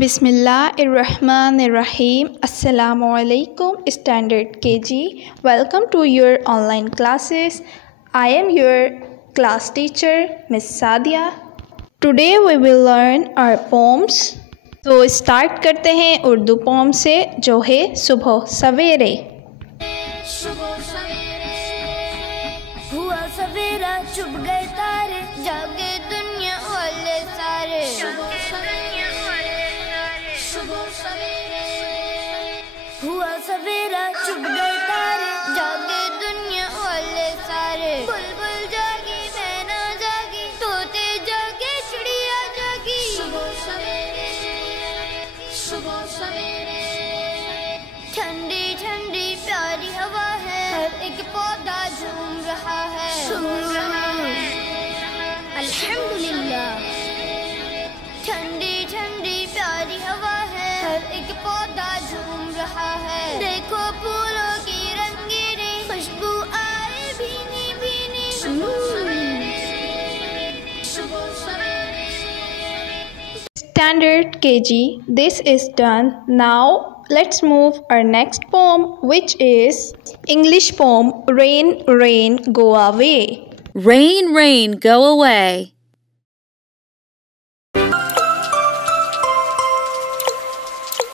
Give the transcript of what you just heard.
Bismillahirrahmanirrahim. Assalamualaikum, Standard KG. Welcome to your online classes. I am your class teacher, Miss Sadia. Today we will learn our poems. तो start करते हैं Urdu pome से, जो है सुबह सवेरे। हुआ सवेरा चुप गए तारे, जागे दुनिया वाले सारे। हुआ सवेरा चुप गए तारे, जागे दुनिया वाले सारे। बुलबुल जागी मैना जागी, तोते जागे चिड़िया जागी। सुबह सवेरे ठंडी ठंडी प्यारी हवा है, हर एक पौधा झूम रहा है। अल्हम्दुलिल्लाह। ठंडी ठंडी प्यारी हवा है, हर एक पौधा झूम रहा है। देखो फूलों की रंगीनी, खुशबू आए भीनी भीनी। Standard KG, this is done. Now let's move our next poem, which is English poem Rain, Rain, Go Away. Rain, rain, go away.